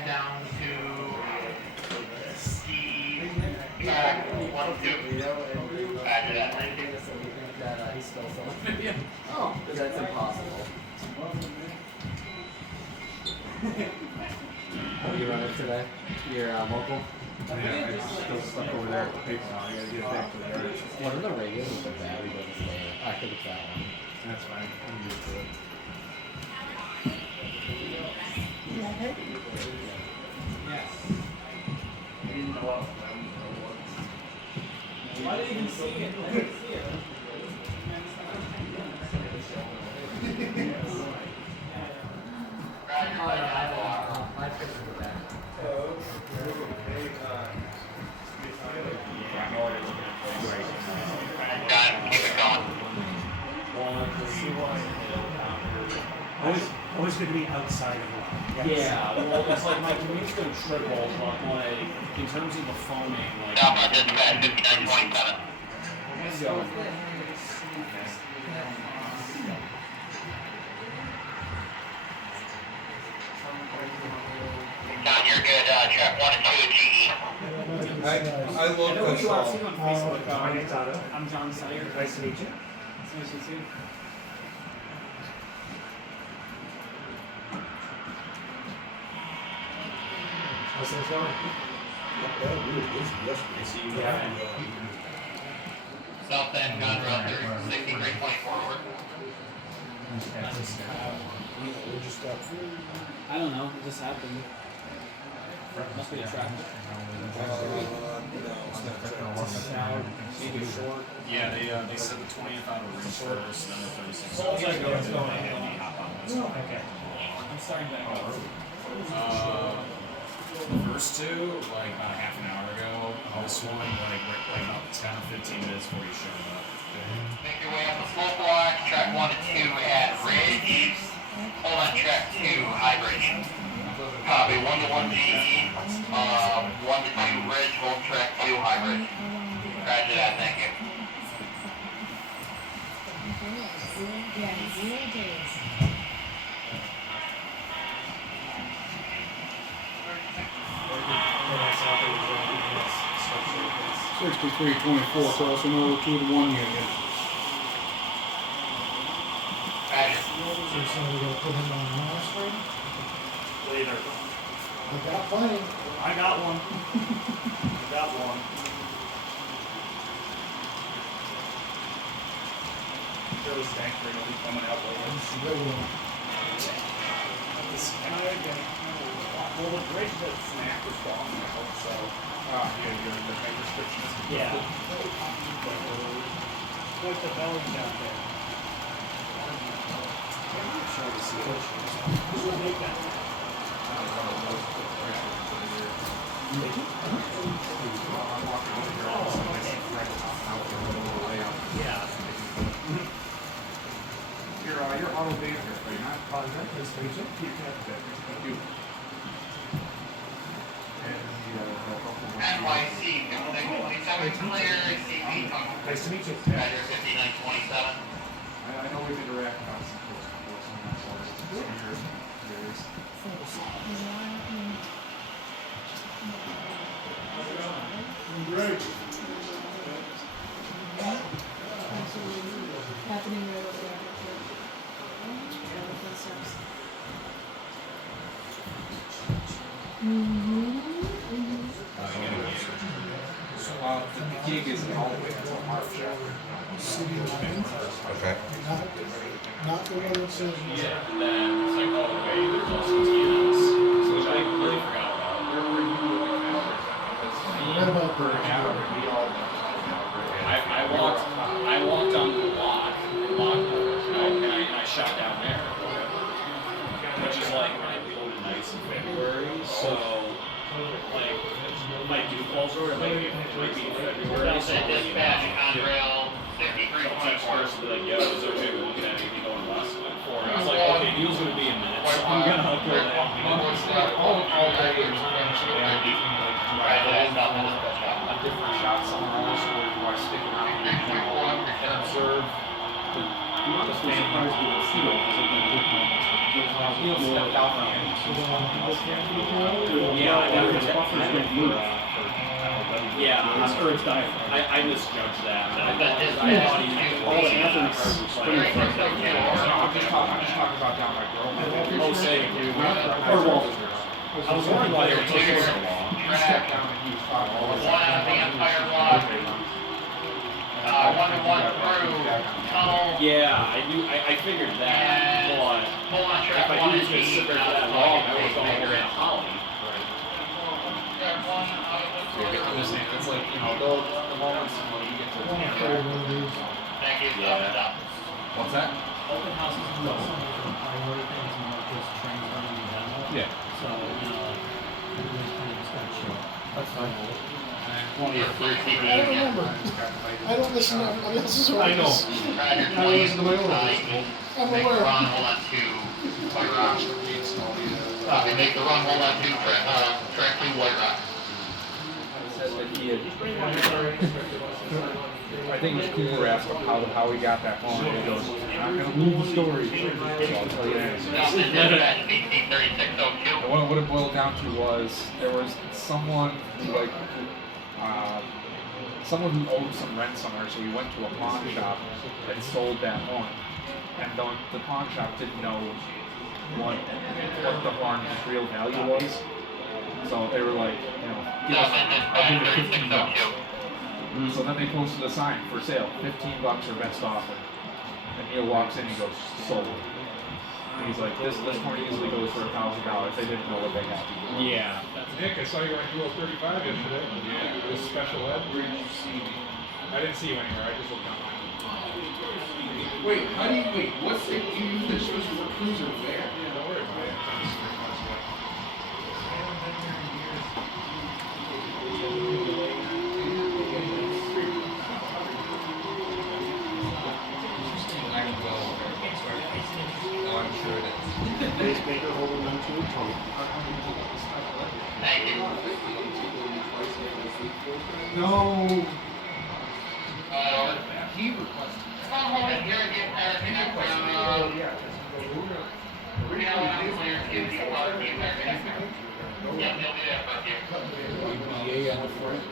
head down to ski track 1-2. After that, thank you. He stole some video. Oh, because that's impossible. Are you running today? You're local? Yeah, I'm still stuck over there at the paper. I gotta get back to the yard. One of the radios with the battery doesn't stay. I think it's that one. That's fine. I'm used to it. I didn't even see it. I didn't see it. I figured it out. Keep it going. Always good to be outside of it. Yeah, well, it's like my commute's gonna triple, but like, in terms of the phoning, like. Alpha dispatch 5927. So, John, you're good. Track 1 and 2 at GE. I love I know this you are song. seen on Facebook. My name's Otto. I'm John Sayer. Nice to meet you. Nice to meet you. How's things going? South end, gun route 63.4 forward. I don't know. It just happened. Must be a tractor. Maybe short. Yeah, they said the 20th out of reach first, then the 36th. So it's like what's going on? And you hop on this one. Okay. I'm starting back over. The first two, like about half an hour ago. This one, like about 10 or 15 minutes before you showed up. Make your way up the slope block. Track 1 and 2 at Ridge. Hold on track 2, High Bridge. Copy. 1 to 1 GE. 1 to 2 Ridge. Hold track 2, High Bridge. Roger that. Thank you. Yeah, 0 days. Roger. 6324, so also another 2 to 1 unit. Roger. So somebody gonna put him on the mask right? Later. I got plenty. I got one. I got one. Fairly stank rig will be coming out later. It's regular. Well, the bridge that snack is gone now, so. Yeah, the prescriptions. Yeah. Like the belly down there. Who's gonna make that? Yeah. You're auto beta here, are you not? Nice to meet you. Thank you. NYC 5627 clear. CP tunnel. Nice to meet you. Roger. 5927. I know we've interacted on some course before, so I'm not sure. Years. Great. Happening right over there. Yeah, the footsteps. The gig isn't all the way until March. City line. Okay. Not the one that says. Yeah, and then it's like all the way, there's also TNS, which I completely forgot about. What about the? I walked on the lock and I shot down there, which is like my little nights in February. So, like, my due calls are like it might be in February. So Dispatch Conrail text 5324. first and be like, yo, is it okay? We're looking at it going west at 4. And I was like, okay, deal's gonna be a minute, so I'm gonna go there. All day is A different shot somewhere else where you are sticking out and observe the vampires do the field. So you stepped out from it. its buffers don't move. Yeah, Or its diaphragm. I misjudged that. I thought he All the athletes spring No, I'm just talking about down by Grove. Oh, say, Or well, I was wondering why they were taking so long. He stepped down and he was talking all One out of the Empire block. 1 to 1 through tunnel. Yeah, I figured that, but Pull on if track I 1 knew and he was D. going to sit there for that long, I was going to go in a holly. Track 1 out of the I'm just saying, it's like, you know, the moments when you get to Carry one of these. Thank you. Stop. What's that? Open houses is also a priority things more just trains running in general. Yeah. So, everybody's kind of just gotta show up. That's fine. Plenty of free I don't remember. I don't listen to everybody else's orders. Track I listen to my own I'm Make the aware. run, hold on to White Rock. Copy, make the run, hold on to track 2 White Rock. Said that he had, I think it was Cooper asked him how he got that phone, and he goes, I'm not gonna move the story, so I'll tell you anything. Stop and dispatch 183602. And what it boiled down to was there was someone who someone who owed some rent somewhere, so he went to a pawn shop that sold that horn, and the pawn shop didn't know what the horn's real value was, so they were like, you know, I'll give you $15. So then they posted a sign for sale, $15 or best offer. And Neil walks in, he goes, sold. And he's like, this horn easily goes for $1,000. They didn't know what they had. Yeah. Nick, I saw you on Duo 35 yesterday. Yeah. It was special ed. Where did you see me? I didn't see you anywhere. I just looked online. What's the, you use this shows you for cruiser there? Yeah, don't worry about it. I'm sure it is. Pacemaker holding on to a tunnel. Thank you. No. He requested. Come on, hold it here again. Yep, they'll be there for you. EPA on the front.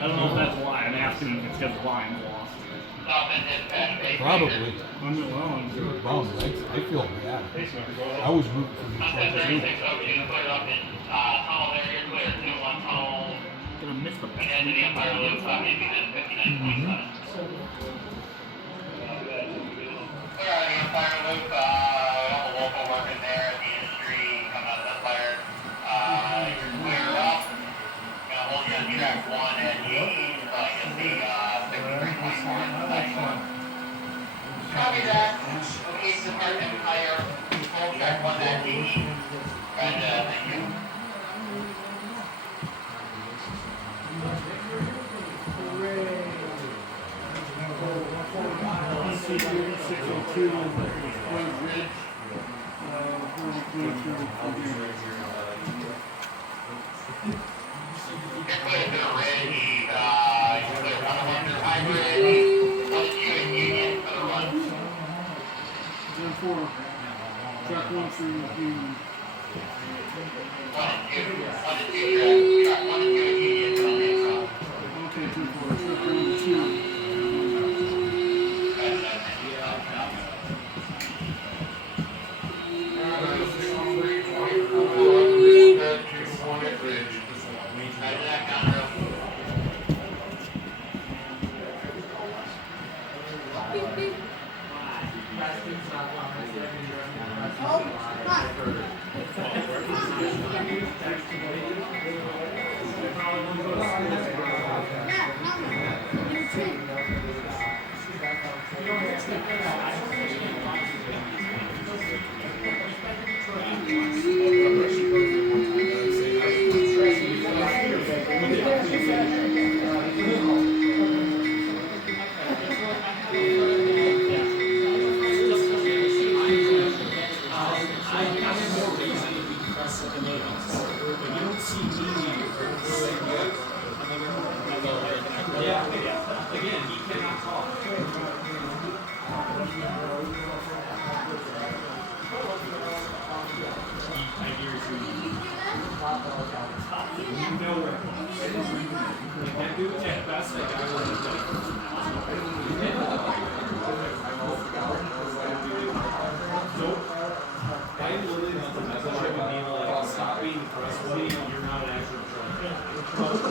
I don't know if that's why. I'm asking if it's because Lions lost. Stop and dispatch. Probably. I'm You're bummed. I feel bad. I was rooting for the Sunset Celtics too. 3602, put it up in tunnel area, clear 2-1 tunnel. gonna miss the best. And to the Empire Loop, maybe then 59.7. Clear out of the Empire Loop, all the local workers there at the industry coming out of Empire. You're clear up. Gonna hold you on track 1 at the, the 63.4 in the next one. Copy that. Police Department Empire, hold track 1 at the, and thank you. You're clear to the ridge, you're clear 101 through High Bridge, 1 to 2 in Union for the run. 10-4. Track 1 through Union. 1 and 2, track 1 and 2 in Union for the lane run. Okay, 10-4. Track 1 and 2. Again, he cannot talk. I guarantee you. You know where. That dude at best, that guy was Nope. I literally got the message of being like, stop being trustworthy, you're not an actual Detroit.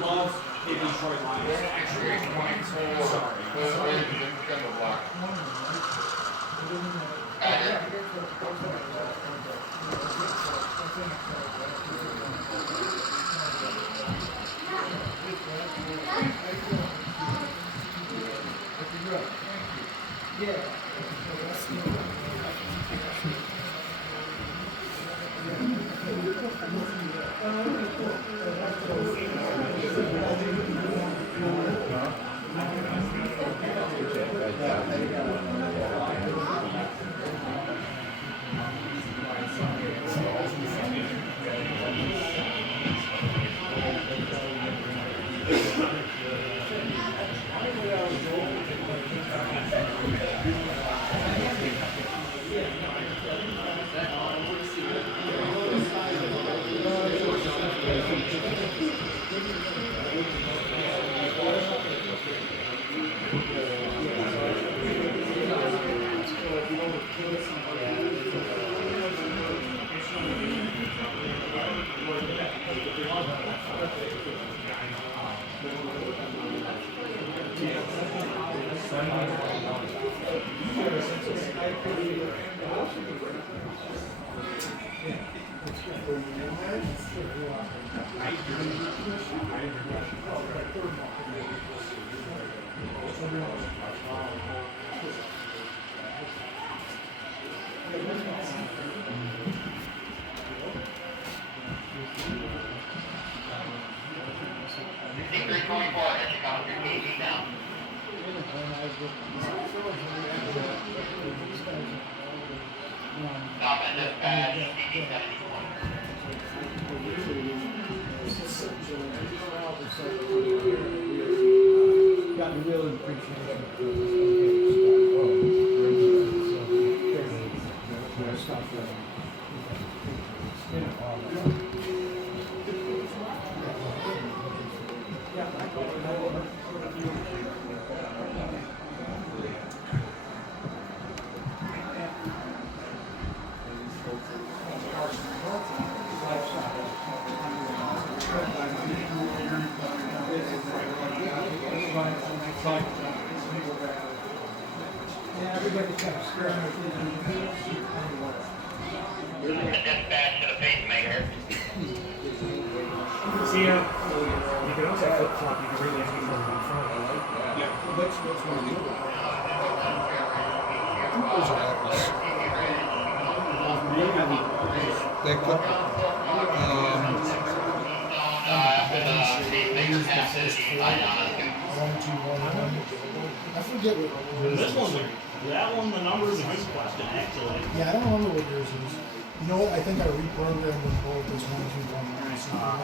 Love a Detroit Lions. Actually, sorry. Stop at dispatch, DD-74. Got a real appreciation for stuff. Dispatch to the pacemaker. See, you can also flip flop. You can really have people in front. Yeah. That's one of the those are apples. They put, After the pacemaker passes, you find out it's good. 1, 2, 1, 1. I forget what This one's that one, the number is a good question, actually. Yeah, I don't remember what yours is. You know what? I think I reprogrammed them both as 1, 2, 1, 1.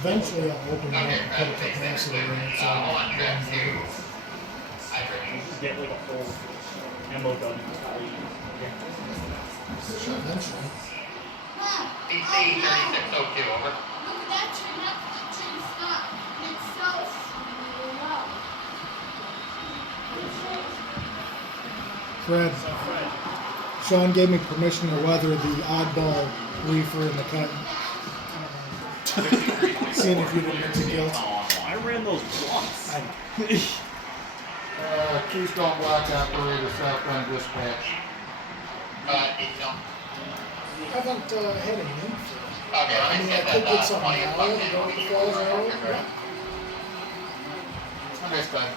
Eventually, I'll open it up and put a capacity in it. So Hold on, track 2. Hydration. Get like a full MOW. sure, eventually. BC 3602, over. Look at that tree, that's the tree stop. It's so slow. Fred. Sean gave me permission to weather the oddball reefer in the cut. Seeing if you didn't mix a guilt. I ran those blocks. Keystone Black operator, southbound dispatch. Detail. I haven't had any info. Okay, let I me mean, I get could that get something 20 now, bucks in. go to the falls hour, Next time.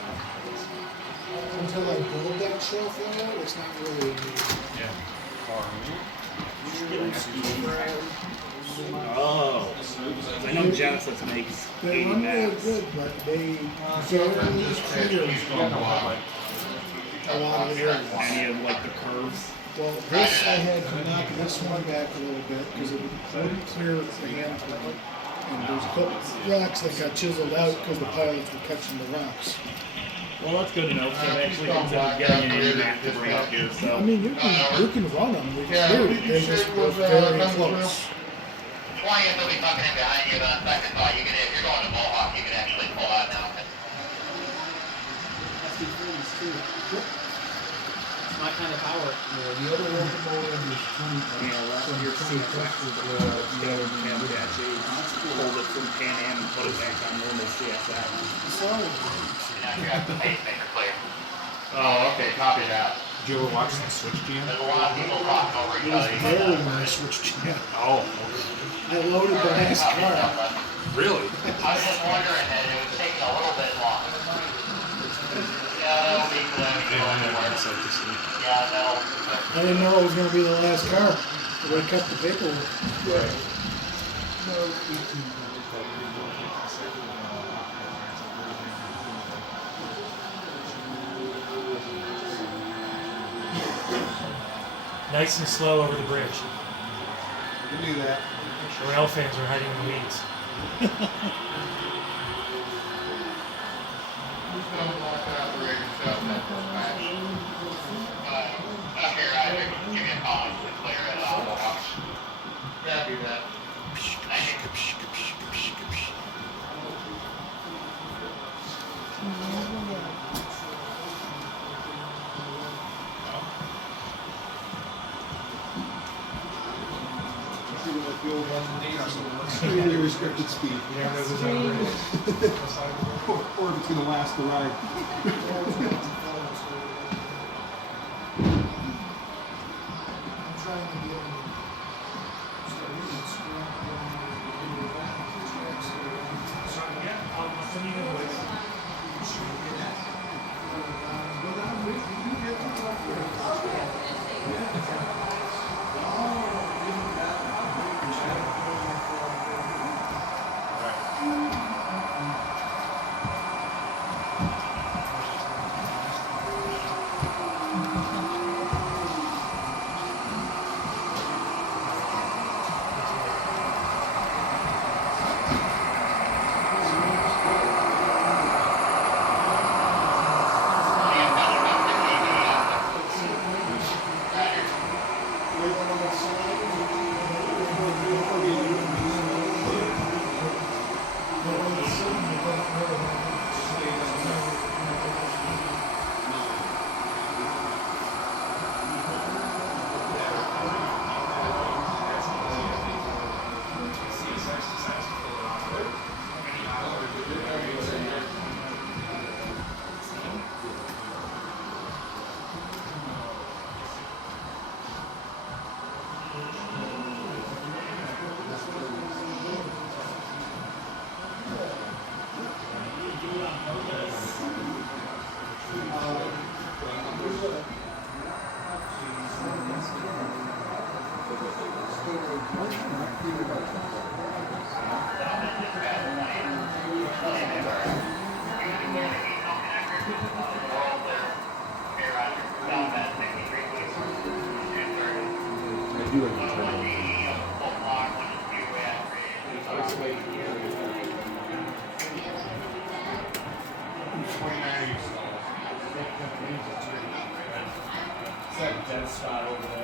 until I build that shelf out, it's not really a need. Oh. I know Genesis makes They 80 run really max. good, but they Southbound barely dispatch, clear Keystone Black. a lot of the areas. Any of like the curves. Well, this I had to knock this one back a little bit because it wouldn't clear the hand through. And there's a couple rocks that got chiseled out because the pilots were catching the rocks. Well, that's good to know. So I actually considered getting an air mat to bring up here. So I mean, you can run them. We can do it. They just were very close. 20th will be tucking in behind you, but on second thought, if you're going to Mohawk, you can actually pull out now. It's my kind of power. The other locomotive is 20. Last year, pulled it from Pan Am and put it back on normal CSX. Now you have the pacemaker clear. Oh, okay, copy that. Did you ever watch the Switch Jam? There's a lot of people talking over each It was other. barely when I switched to Oh, I loaded the last car. really? I was just wondering that it was taking a little bit long. Yeah, that'll be good. Yeah, that'll. I didn't know it was going to be the last car. They kept the paperwork. Nice and slow over the bridge. You can do that. The rail fans are hiding in the weeds. Who's going to block out the radio stuff that match? Up here, I give me a call to clear it out. Yeah, do that. Thank you. Extremely restricted speed. Yeah, that was or if it's going to last the ride. Dead spot over there.